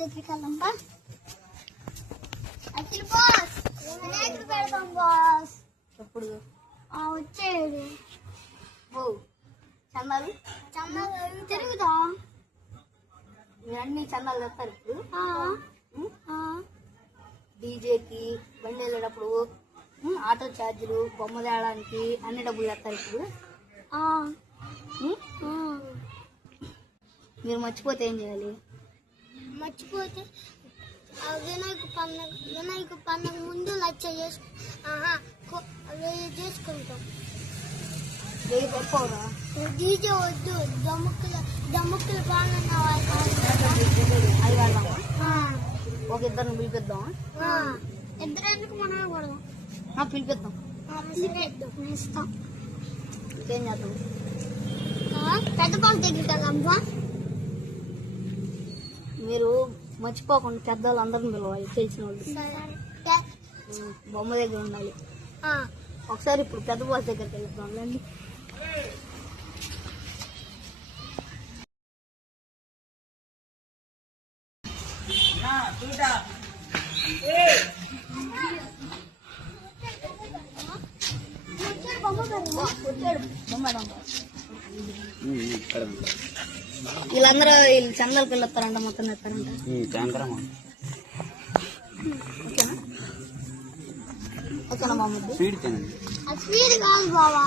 దగ్గరికి వెళ్దాం బా. అఖిల్ బాస్ వినాయకుడు పెడదాం బాస్. ఎప్పుడు వచ్చేది ఓ చందాలు చందాలు తిరుగుదా మీరన్నీ చందాలు తెస్తారు ఇప్పుడు డీజేకి బండి వెళ్ళేటప్పుడు ఆటో ఛార్జీలు బొమ్మ తేయడానికి అన్ని డబ్బులు తెస్తారు ఇప్పుడు. మీరు మర్చిపోతే ఏం చేయాలి? మర్చిపోతే వినాయక పండుగ ముందు లచ్చ చేసుకుంటాం. ఎక్కువరా డీజే వద్దు, దమ్ముక్కులు బాగున్నా అది వాడదామా? ఒక ఇద్దరిని పిలిపిద్దామా? ఇద్దరెందుకు మనమే కొడదాం. పిలిపిద్దాం. ఇస్తాం. ఇంకేం చేద్దాం? పెద్ద పాప దగ్గరికి వెళ్దాంబా. మీరు మర్చిపోకుండా పెద్దవాళ్ళు అందరిని పిలవాలి, తెలిసిన వాళ్ళు. బొమ్మ దగ్గర ఉండాలి. ఒకసారి ఇప్పుడు పెద్ద బాస్ దగ్గరికి వెళ్తాం రండి. వీళ్ళందరూ వీళ్ళు చందాలు పిల్లొస్తారంట, మొత్తం తెస్తారంట. ఓకేనా? ఓకేనా మా ముద్దు? స్వీట్ కాదు బావా.